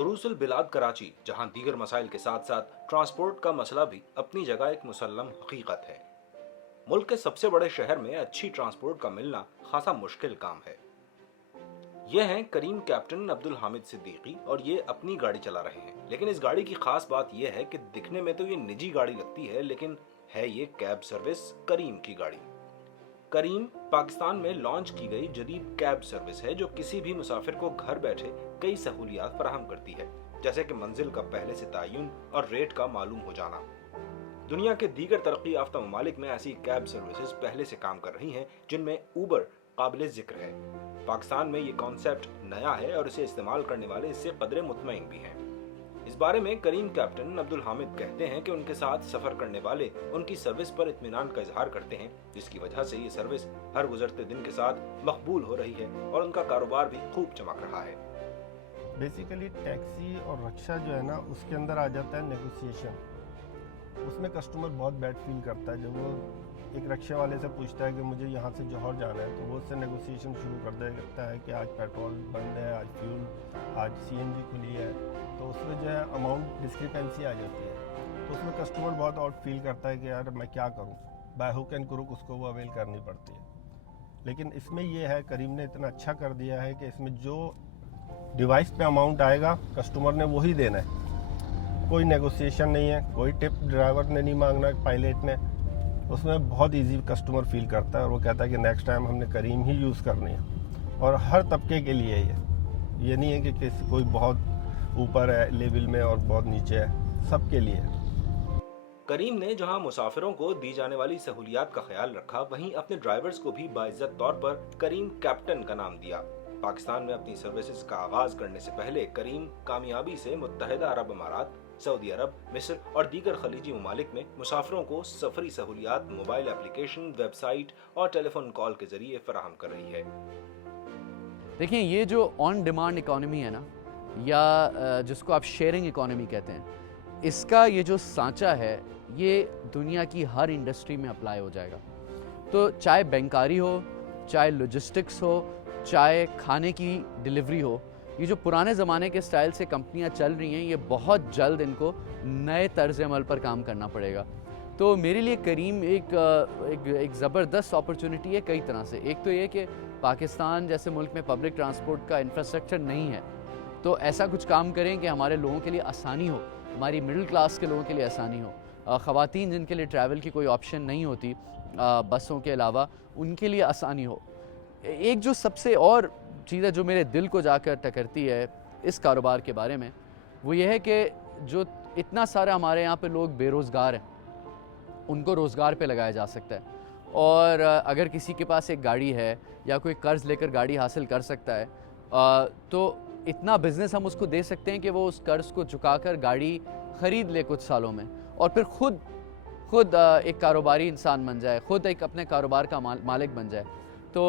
उरूस उल बिलाद कराची, जहां दीगर मसाइल के साथ साथ ट्रांसपोर्ट का मसला भी अपनी जगह एक मुसल्लम हकीकत है। मुल्क के सबसे बड़े शहर में अच्छी ट्रांसपोर्ट का मिलना खासा मुश्किल काम है। ये हैं करीम कैप्टन अब्दुल हामिद सिद्दीकी और ये अपनी गाड़ी चला रहे हैं। लेकिन इस गाड़ी की खास बात यह है कि दिखने में तो ये निजी गाड़ी लगती है, लेकिन है ये कैब सर्विस करीम की गाड़ी। करीम पाकिस्तान में लॉन्च की गई जदीद कैब सर्विस है जो किसी भी मुसाफिर को घर बैठे कई सहूलियात फराहम करती है, जैसे कि मंजिल का पहले से तयन और रेट का मालूम हो जाना। दुनिया के दीगर तरक्की याफ्ता ममालिक में ऐसी कैब सर्विसेज पहले से काम कर रही हैं, जिनमें ऊबर काबिल जिक्र है। पाकिस्तान में ये कॉन्सेप्ट नया है और इसे इस्तेमाल करने वाले इससे कदरे मुतमईन भी हैं। इस बारे में करीम कैप्टन अब्दुल हामिद कहते हैं कि उनके साथ सफर करने वाले उनकी सर्विस पर इत्मीनान का इजहार करते हैं, जिसकी वजह से ये सर्विस हर गुजरते दिन के साथ मकबूल हो रही है और उनका कारोबार भी खूब चमक रहा है। बेसिकली टैक्सी और रिक्शा जो है ना, उसके अंदर आ जाता है नेगोशिएशन। उसमें कस्टमर बहुत बैड फील करता है जब वो एक रिक्शे वाले से पूछता है कि मुझे यहाँ से जौहर जाना है, तो वो उससे नेगोशिएशन शुरू कर देता है कि आज पेट्रोल बंद है, आज फ्यूल, आज सीएनजी खुली है, तो उसमें जो है अमाउंट डिस्क्रिपेंसी आ जाती है। तो उसमें कस्टमर बहुत आउट फील करता है कि यार मैं क्या करूँ, बाय हुक एंड क्रुक उसको वो अवेल करनी पड़ती है। लेकिन इसमें ये है, करीम ने इतना अच्छा कर दिया है कि इसमें जो डिवाइस पे अमाउंट आएगा कस्टमर ने वही देना है, कोई नेगोशिएशन नहीं है, कोई टिप ड्राइवर ने नहीं मांगना, पायलट ने। उसमें बहुत इजी कस्टमर फील करता है और वो कहता है कि नेक्स्ट टाइम हमने करीम ही यूज़ करनी है। और हर तबके के लिए ये नहीं है कि किसी कोई बहुत ऊपर है लेवल में और बहुत नीचे है, सबके लिए है। करीम ने जहां मुसाफिरों को दी जाने वाली सहूलियात का ख्याल रखा, वहीं अपने ड्राइवर्स को भी बाइज्जत तौर पर करीम कैप्टन का नाम दिया। पाकिस्तान में अपनी सर्विसेज का आगाज करने से पहले करीम कामयाबी से मुत्तहिदा अरब अमारात, सऊदी अरब, मिस्र और दीगर खलीजी ममालिक में मुसाफिरों को सफरी सहूलियात मोबाइल एप्लीकेशन, वेबसाइट और टेलीफोन कॉल के जरिए फराहम कर रही है। देखिए, ये जो ऑन डिमांड इकोनॉमी है ना, या जिसको आप शेयरिंग इकोनॉमी कहते हैं, इसका ये जो सांचा है ये दुनिया की हर इंडस्ट्री में अप्लाई हो जाएगा। तो चाहे बैंकारी हो, चाहे लॉजिस्टिक्स हो, चाहे खाने की डिलीवरी हो, ये जो पुराने ज़माने के स्टाइल से कंपनियां चल रही हैं, ये बहुत जल्द इनको नए तर्ज अमल पर काम करना पड़ेगा। तो मेरे लिए करीम एक ज़बरदस्त अपॉर्चुनिटी है कई तरह से। एक तो ये कि पाकिस्तान जैसे मुल्क में पब्लिक ट्रांसपोर्ट का इंफ्रास्ट्रक्चर नहीं है, तो ऐसा कुछ काम करें कि हमारे लोगों के लिए आसानी हो, हमारी मिडिल क्लास के लोगों के लिए आसानी हो, ख़वातीन जिनके लिए ट्रैवल की कोई ऑप्शन नहीं होती बसों के अलावा, उनके लिए आसानी हो। एक जो सबसे और चीज़ है जो मेरे दिल को जाकर टकरती है इस कारोबार के बारे में, वो ये है कि जो इतना सारा हमारे यहाँ पे लोग बेरोज़गार हैं, उनको रोज़गार पे लगाया जा सकता है। और अगर किसी के पास एक गाड़ी है या कोई कर्ज़ लेकर गाड़ी हासिल कर सकता है, तो इतना बिज़नेस हम उसको दे सकते हैं कि वो उस कर्ज़ को चुकाकर गाड़ी ख़रीद ले कुछ सालों में, और फिर खुद एक कारोबारी इंसान बन जाए, खुद एक अपने कारोबार का मालिक बन जाए। तो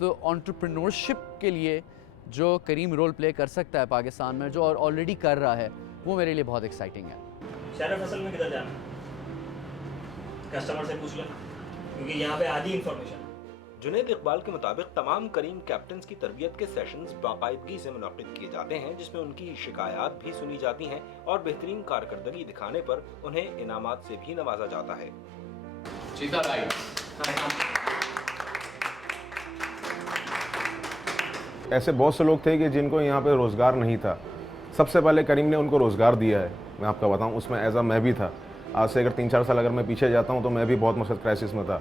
एंटरप्रेन्योरशिप के लिए जो करीम रोल प्ले कर सकता है पाकिस्तान में, जो ऑलरेडी कर रहा है, वो मेरे लिए बहुत एक्साइटिंग है। शहर फसल में किधर जाना, कस्टमर से पूछ लें, क्योंकि यहाँ पे आधी इंफॉर्मेशन। जुनैद इकबाल के मुताबिक तमाम करीम कैप्टन्स की तरबियत के सेशंस बाकायदगी से मुनक्किद किए जाते हैं, जिसमें उनकी शिकायत भी सुनी जाती हैं और बेहतरीन कारकर्दगी दिखाने पर उन्हें इनामात से भी नवाजा जाता है। ऐसे बहुत से लोग थे कि जिनको यहाँ पे रोज़गार नहीं था। सबसे पहले करीम ने उनको रोज़गार दिया है। मैं आपका बताऊँ, उसमें एज मैं भी था। आज से अगर 3-4 साल अगर मैं पीछे जाता हूँ तो मैं भी बहुत मुश्किल क्राइसिस में था,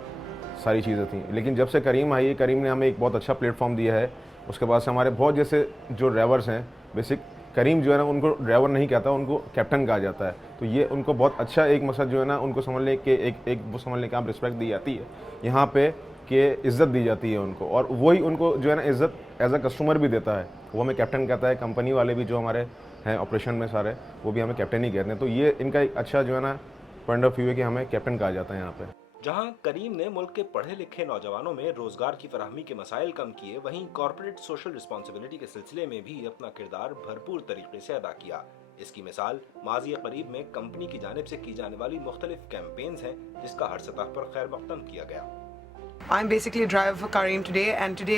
सारी चीज़ें थी। लेकिन जब से करीम आई है, करीम ने हमें एक बहुत अच्छा प्लेटफॉर्म दिया है। उसके बाद से हमारे बहुत जैसे जो ड्राइवर्स हैं, बेसिक करीम जो है ना, उनको ड्राइवर नहीं कहता, उनको कैप्टन कहा जाता है। तो ये उनको बहुत अच्छा एक मकसद जो है ना, उनको समझने के एक वो समझने का रिस्पेक्ट दी जाती है यहाँ पे, कि इज़्ज़त दी जाती है उनको, और वही उनको जो है ना इज़्ज़त एज अ कस्टमर भी देता है। वो हमें कैप्टन कहता है। कंपनी वाले भी जो हमारे हैं ऑपरेशन में सारे, वो भी हमें कैप्टन ही कहते हैं। तो ये इनका एक अच्छा जो है ना पॉइंट ऑफ व्यू है कि हमें कैप्टन कहा जाता है यहाँ पे। जहां करीम ने मुल्क के पढ़े लिखे नौजवानों में रोजगार की फराहमी के मसाइल कम किए, वहीं कॉर्पोरेट सोशल रिस्पॉन्सिबिलिटी के सिलसिले में भी अपना किरदार भरपूर तरीके से अदा किया। इसकी मिसाल माज़ी करीब में कंपनी की जानिब से की जाने वाली मुख्तलिफ कैंपेन्स हैं, जिसका हर सतह पर खैर मक़दम किया गया। I'm basically a driver for Kareem today, and today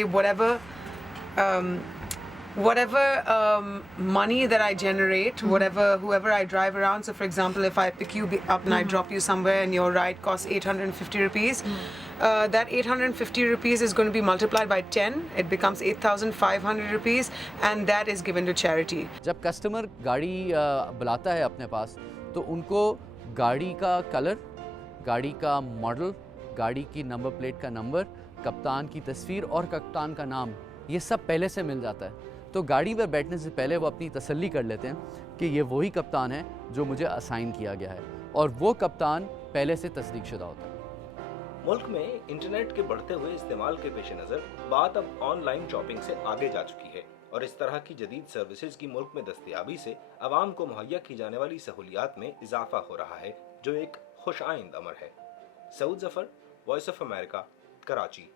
whatever money that I generate, whoever I drive around. So for example, if I pick you up and I drop you somewhere and your ride costs 850 rupees, that 850 rupees is going to be multiplied by 10. It becomes 8,500 rupees, and that is given to charity. जब customer गाड़ी बुलाता है अपने पास तो उनको गाड़ी का colour, गाड़ी का मॉडल, गाड़ी की नंबर प्लेट का नंबर, कप्तान की तस्वीर और कप्तान का नाम, ये सब पहले से मिल जाता है। तो गाड़ी पर बैठने से पहले वो अपनी तसल्ली कर लेते हैं कि ये वही कप्तान है जो मुझे असाइन किया गया है, और वो कप्तान पहले से तस्दीकशुदा होता है। मुल्क में इंटरनेट के बढ़ते हुए इस्तेमाल के पेश नज़र बात अब ऑनलाइन शॉपिंग से आगे जा चुकी है, और इस तरह की जदीद सर्विसेज की मुल्क में दस्तयाबी से आवाम को मुहैया की जाने वाली सहूलियात में इजाफा हो रहा है, जो एक खुश आइंद अमर है। Saud Zafar, voice of America, Karachi.